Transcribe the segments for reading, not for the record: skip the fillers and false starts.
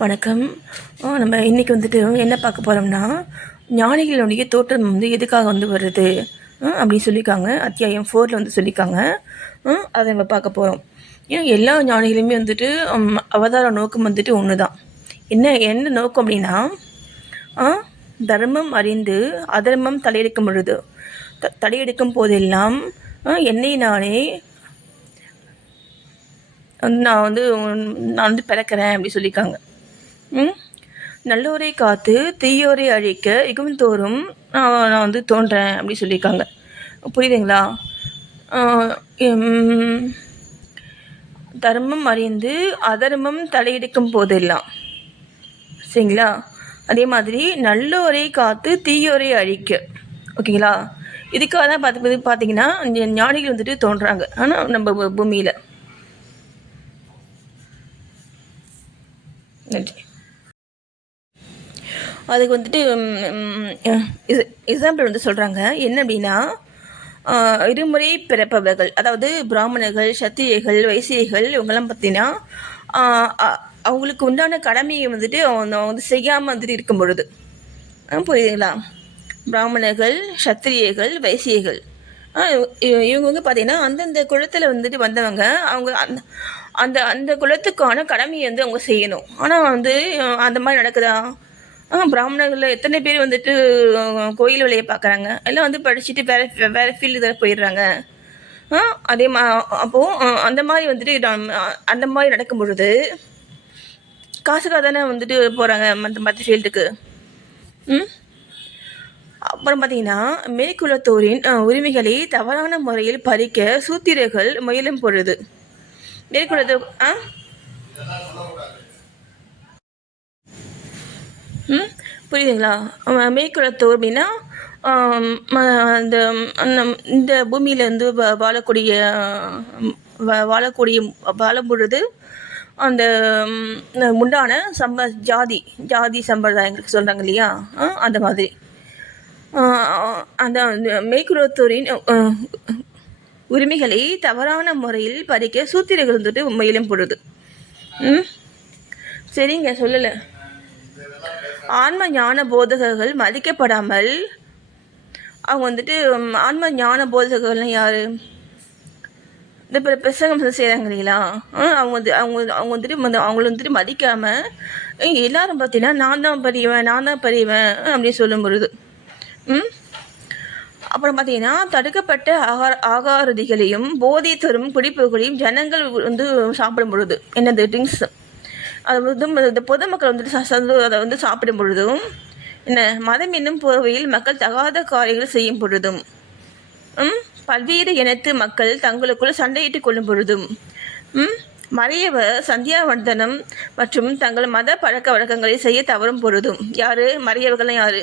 வணக்கம். நம்ம இன்றைக்கி வந்துட்டு என்ன பார்க்க போகிறோம்னா, ஞானிகளுடைய தோற்றம் வந்து எதுக்காக வந்து வருது அப்படின்னு சொல்லியிருக்காங்க. அத்தியாயம் 4ல் வந்து சொல்லியிருக்காங்க. அதை நம்ம பார்க்க போகிறோம். ஏன் எல்லா ஞானிகளுமே வந்துட்டு அவதார நோக்கம் வந்துட்டு ஒன்று தான். என்ன நோக்கம் அப்படின்னா, தர்மம் அறிந்து அதர்மம் தலையெடுக்கும் பொழுது தலையெடுக்கும் போதெல்லாம் என்னை நானே நான் வந்து பிறக்கிறேன் அப்படி சொல்லியிருக்காங்க. நல்லோரை காத்து தீயோரை அழிக்க யுகம்தோறும் நான் வந்து தோன்றேன் அப்படி சொல்லியிருக்காங்க. புரியுதுங்களா? தர்மம் அறிந்து அதர்மம் தலையெடுக்கும் போதெல்லாம், சரிங்களா? அதே மாதிரி நல்லோரை காத்து தீயோரை அழிக்க, ஓகேங்களா? இதுக்காக தான் பார்த்தீங்கன்னா ஞானிகள் வந்துட்டு தோன்றாங்க. ஆனால் நம்ம பூமியில். நன்றி. அதுக்கு வந்துட்டு எக்ஸாம்பிள் வந்து சொல்கிறாங்க. என்ன அப்படின்னா, இருமுறை பிறப்பவர்கள், அதாவது பிராமணர்கள், சத்திரியர்கள், வைசியர்கள், இவங்கெல்லாம் பார்த்தீங்கன்னா அவங்களுக்கு உண்டான கடமையை வந்துட்டு அவங்க வந்து செய்யாமல் வந்துட்டு இருக்கும் பொழுது, புரியுதுங்களா? பிராமணர்கள், சத்திரியர்கள், வைசியர்கள், இவங்க வந்து பார்த்தீங்கன்னா அந்தந்த குலத்தில் வந்துட்டு வந்தவங்க. அவங்க அந்த அந்த குலத்துக்கான கடமையை வந்து அவங்க செய்யணும். ஆனால் வந்து அந்த மாதிரி நடக்குதா? பிராமணர்களில் எத்தனை பேர் வந்துட்டு கோயில் வேலையை பார்க்குறாங்க, எல்லாம் வந்து படிச்சுட்டு வேறு ஃபீல்டு தான் போயிடுறாங்க. அதே அப்போது அந்த மாதிரி வந்துட்டு அந்த மாதிரி நடக்கும் பொழுது காசுக்காக தானே வந்துட்டு போகிறாங்க மற்ற ஃபீல்டுக்கு. அப்புறம் பார்த்தீங்கன்னா, மேற்குலத்தோரின் உரிமைகளை தவறான முறையில் பறிக்க சூத்திரர்கள் முயலும் பொழுது மேற்குலத்தோ புரியுதுங்களா? மேற்குலத்தோர் அப்படின்னா இந்த பூமியிலேருந்து வாழும் பொழுது அந்த உண்டான ஜாதி சம்பிரதாயங்களுக்கு சொல்கிறாங்க இல்லையா? அந்த மாதிரி அந்த மேற்குலத்தோரின் உரிமைகளை தவறான முறையில் பறிக்க சூத்திரர்கள் வந்துட்டு முயலும் பொழுது. சரிங்க, சொல்லலை. ஆன்ம ஞான போதகர்கள் மதிக்கப்படாமல் அவங்க வந்துட்டு ஆன்ம ஞான போதகர்கள்லாம் யார்? இந்த பிரசங்கம் செய்கிறாங்க இல்லைங்களா? அவங்க வந்துட்டு அவங்கள வந்துட்டு மதிக்காமல் எல்லாரும் பார்த்தீங்கன்னா நான் தான் பெரியவன் அப்படின்னு சொல்லும் பொழுது, அப்புறம் பார்த்தீங்கன்னா தடுக்கப்பட்ட ஆகாரதிகளையும் போதை தரும் குடிப்புகளையும் ஜனங்கள் வந்து சாப்பிடும் பொழுது, என்னது ட்ரிங்க்ஸ், அது வந்து இந்த பொதுமக்கள் வந்துட்டு அதை வந்து சாப்பிடும் பொழுதும், என்ன மதம் என்னும் போர்வையில் மக்கள் தகாத காரியங்கள் செய்யும் பொழுதும், பல்வேறு இனத்து மக்கள் தங்களுக்குள் சண்டையிட்டுக் கொள்ளும் பொழுதும், மறையவர் சந்தியாவந்தனம் மற்றும் தங்கள் மத பழக்க வழக்கங்களை செய்ய தவறும் பொழுதும். யார் மறையவர்கள்லாம்? யார்?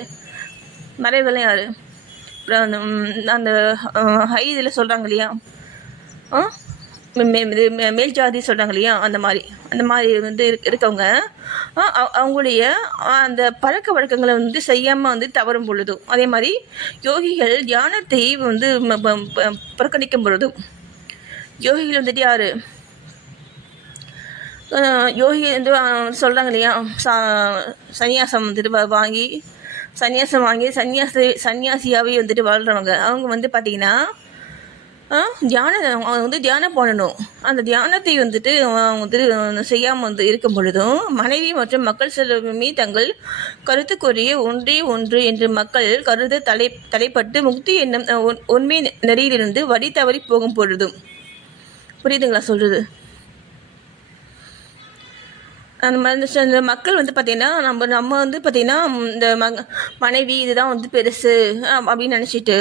அந்த இதில் சொல்கிறாங்க இல்லையா, மேல் ஜாதி சொல்கிறாங்க இல்லையா, அந்த மாதிரி வந்து இருக்கவங்க அவங்களுடைய அந்த பழக்க வழக்கங்களை வந்து செய்யாமல் வந்து தவறும் பொழுதும், அதே மாதிரி யோகிகள் தியானத்தை வந்து புறக்கணிக்கும் பொழுதும். யோகிகள் வந்துட்டு யார்? யோகி வந்து சொல்கிறாங்க இல்லையா, சன்னியாசம் வந்துட்டு வாங்கி சன்னியாசியாகவே வந்துட்டு வாழ்கிறவங்க. அவங்க வந்து பார்த்திங்கன்னா அவங்க வந்து தியானம் பண்ணணும். அந்த தியானத்தை வந்துட்டு அவங்க வந்துட்டு செய்யாமல் வந்து இருக்கும் பொழுதும், மனைவி மற்றும் மக்கள் செல்வமே தங்கள் கருத்துக்குரிய ஒன்று என்று மக்கள் கருத தலைப்பட்டு முக்தி என்னும் உண்மை நெறியிலிருந்து வழி தவறி போகும் பொழுதும். புரியுதுங்களா சொல்கிறது? அந்த மக்கள் வந்து பார்த்திங்கன்னா நம்ம வந்து பார்த்திங்கன்னா இந்த மனைவி இதுதான் வந்து பெருசு அப்படின்னு நினச்சிட்டு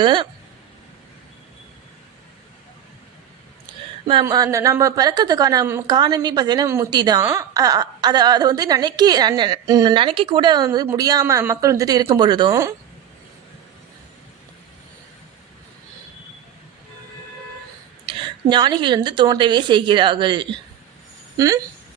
அந்த நம்ம பிறக்கிறதுக்கான காரணமே பார்த்தீங்கன்னா முக்தி தான். அதை வந்து நினைக்க கூட வந்து முடியாமல் மக்கள் வந்துட்டு இருக்கும் பொழுதும், ஞானிகள் வந்து தோன்றவே செய்கிறார்கள்.